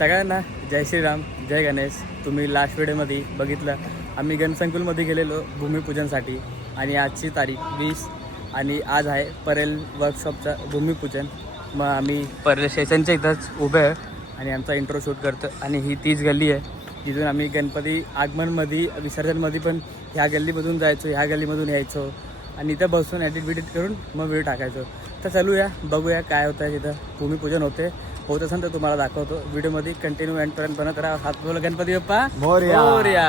सगळ्यांना जय श्रीराम, जय गणेश. तुम्ही लास्ट व्हिडिओमध्ये बघितलं आम्ही गणसंकुलमध्ये गेलेलो भूमिपूजनसाठी आणि आजची तारीख 20 आणि आज आहे परेल वर्कशॉपचं भूमिपूजन. मग आम्ही परेल स्टेशनच्या इथंच उभे आहे आणि आमचा इंट्रो शूट करतो. आणि ही तीच गल्ली आहे जिथून आम्ही गणपती आगमनमध्ये विसर्जनमध्ये पण ह्या गल्लीमधून जायचो, ह्या गल्लीमधून यायचो आणि इथं बसून एडिट करून मग व्हिडिओ टाकायचो. तर चालूया, बघूया काय होतं आहे. तिथं भूमिपूजन होत असेल तर तुम्हाला दाखवतो. व्हिडिओमध्ये कंटिन्यू एंडपर्यंत बनत राहा. हात बोला गणपती बाप्पा मोरया.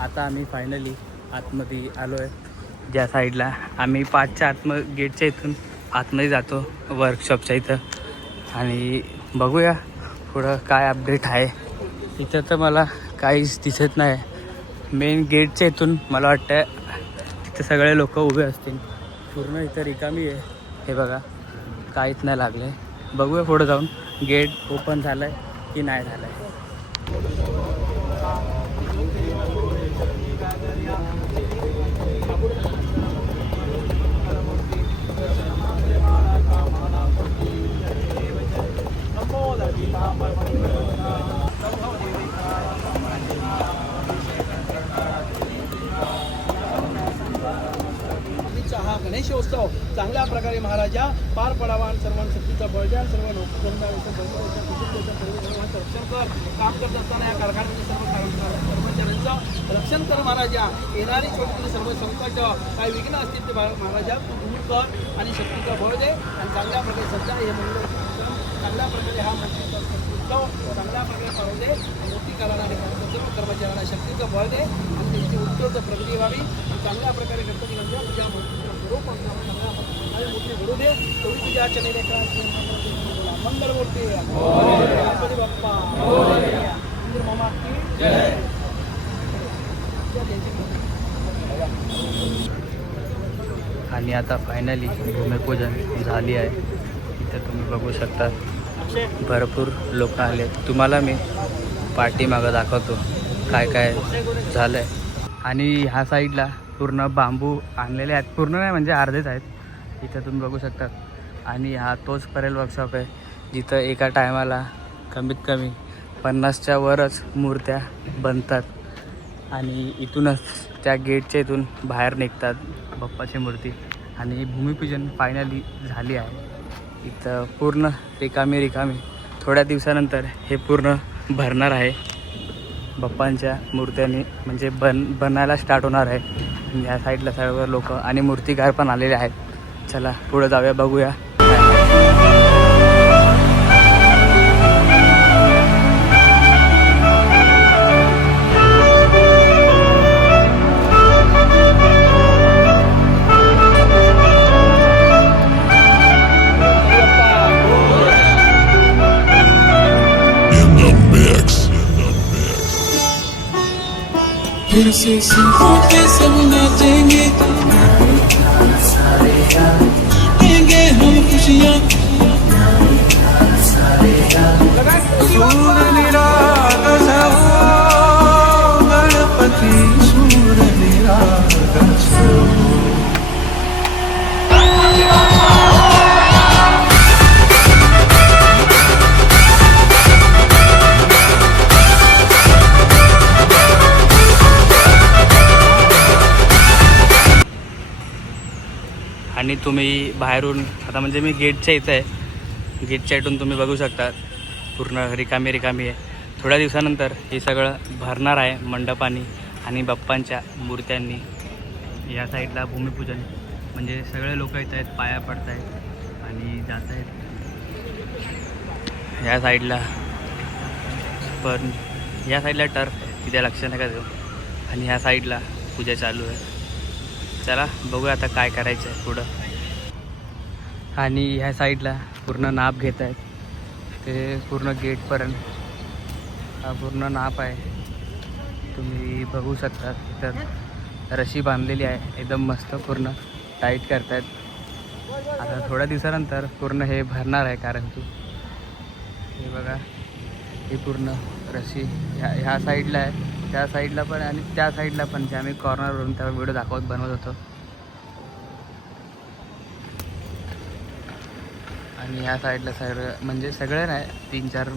आता आम्ही फायनली आतमध्ये आलो आहे. ज्या साईडला आम्ही 5च्या गेटच्या इथून आतमध्ये जातो वर्कशॉपच्या इथं आणि बघूया पुढं काय अपडेट आहे. इथं तर मला काहीच दिसत नाही. मेन गेटच्या इथून मला वाटतं तिथे सगळे लोक उभे असतील. पूर्ण इथं रिकामी आहे. हे बघा काहीच नाही लागले. बघूया पुढं जाऊन गेट ओपन झालं आहे की नाही झालं आहे. हा गणेशोत्सव चांगल्या प्रकारे महाराजा पार पडावा आणि सर्वांना शक्तीचा बळद्या सर्व रक्षण कर. काम करत असताना या कारखान्याच्या सर्व कर्मचाऱ्यांचं रक्षण कर महाराजा. येणारी छोटी सर्व संकट काही विघ्न असतील ते महाराजा तू दूर कर आणि शक्तीचा बळ दे आणि चांगल्या प्रकारे सध्या हे मंदिर चांगल्या प्रकारे हा उत्सव चांगल्या प्रकारे पाहू दे. मूर्ती करणारे सर्व कर्मचाऱ्यांना शक्तीचं बळ दे आणि त्यांची उत्तरोत्तर प्रगती व्हावी. चांगल्या प्रकारे गणपती मंदिर तुझ्या स्वरूप मूर्ती घडू दे. तेवढी तुझ्या चनेच्या मंगल मूर्ती गणपती बाप्पा मामा की जय. आणि आता फायनली भूमिपूजन झाली आहे. इथं तुम्ही बघू शकता भरपूर लोक आले. तुम्हाला मी पाठीमागं दाखवतो काय काय झालं आहे. आणि ह्या साईडला पूर्ण बांबू आणलेले आहेत. पूर्ण नाही म्हणजे अर्धेच आहेत. इथं तुम्ही बघू शकता. आणि हा तोच परेल वर्कशॉप आहे जिथं एका टायमाला कमीत कमी 50च्या वरच मूर्त्या बनतात आणि इथूनच त्या गेटच्या इथून बाहेर निघतात बाप्पाची मूर्ती. आणि भूमिपूजन फायनली झाली आहे. इथं पूर्ण रिकामी थोड्या दिवसानंतर हे पूर्ण भरणार आहे बाप्पांच्या मूर्त्यांनी. म्हणजे बनायला स्टार्ट होणार आहे. या साईडला सर्व लोक आणि मूर्तिकार पण आलेले आहेत. चला पुढे जाऊया, बघूया. फिर से सीखों के सब नाचेंगे, लेंगे हम खुशियाँ. सूर निरागस हो गणपति, सूर निरागस हो. आणि तुम्ही बाहेरून आता म्हणजे मी गेटच्या इथं आहे. गेटच्या इथून तुम्ही बघू शकता पूर्ण रिकामी आहे. थोड्या दिवसानंतर हे सगळं भरणार आहे मंडपानी आणि बाप्पांच्या मूर्त्यांनी. या साईडला भूमिपूजन म्हणजे सगळे लोक येत आहेत, पाया पडत आहेत आणि जात आहेत. या साईडला पण या साईडला टर्फ आहे तिथे लक्ष नका देऊ. आणि ह्या साईडला पूजा चालू आहे. चला बघूया आता काय करायचं आहे पुढं. आणि ह्या साईडला पूर्ण नाप घेत आहेत ते पूर्ण गेटपर्यंत. हा पूर्ण नाप आहे तुम्ही बघू शकता. तर रशी बांधलेली आहे एकदम मस्त, पूर्ण टाईट करतायत. आता थोड्या दिवसानंतर पूर्ण हे भरणार आहे. कारण की हे बघा ही पूर्ण रशी ह्या साईडला आहे, त्या साईडला पण आणि त्या साईडला पण. जे आम्ही कॉर्नरवरून त्या व्हिडिओ बनवत होतो. आणि ह्या साईडला सगळं म्हणजे सगळं नाही, 3-4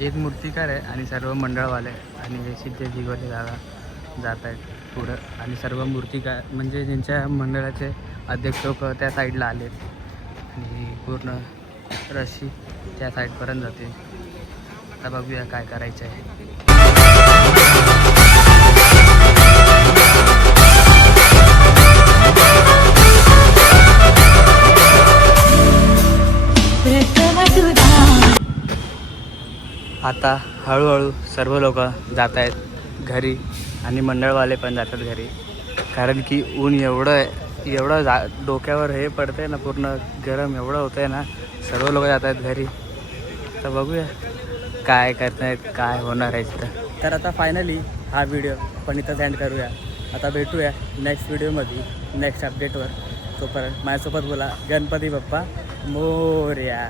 एक मूर्तिकार आहे आणि सर्व मंडळवाले आणि सिद्धेश दिगोले दादा जात आहेत पुढं आणि सर्व मूर्तिकार म्हणजे ज्यांच्या मंडळाचे अध्यक्ष लोक त्या साईडला आलेत आणि पूर्ण रशी त्या साईडपर्यंत जाते. आता बघूया काय करायचं आहे. आता हळूहळू सर्व लोक जात आहेत घरी आणि मंडळवाले पण जातात घरी, कारण की ऊन एवढं डोक्यावर हे पडतंय ना, पूर्ण गरम एवढं होतं आहे ना. सर्व लोक जात आहेत घरी. तर बघूया काय करतायत, काय होणार आहे तिथं. तर आता फायनली हा व्हिडिओ पण इथं एंड करूया. आता भेटूया नेक्स्ट व्हिडिओमध्ये, नेक्स्ट अपडेटवर. तोपर्यंत माझ्यासोबत बोला गणपती बाप्पा मोरया.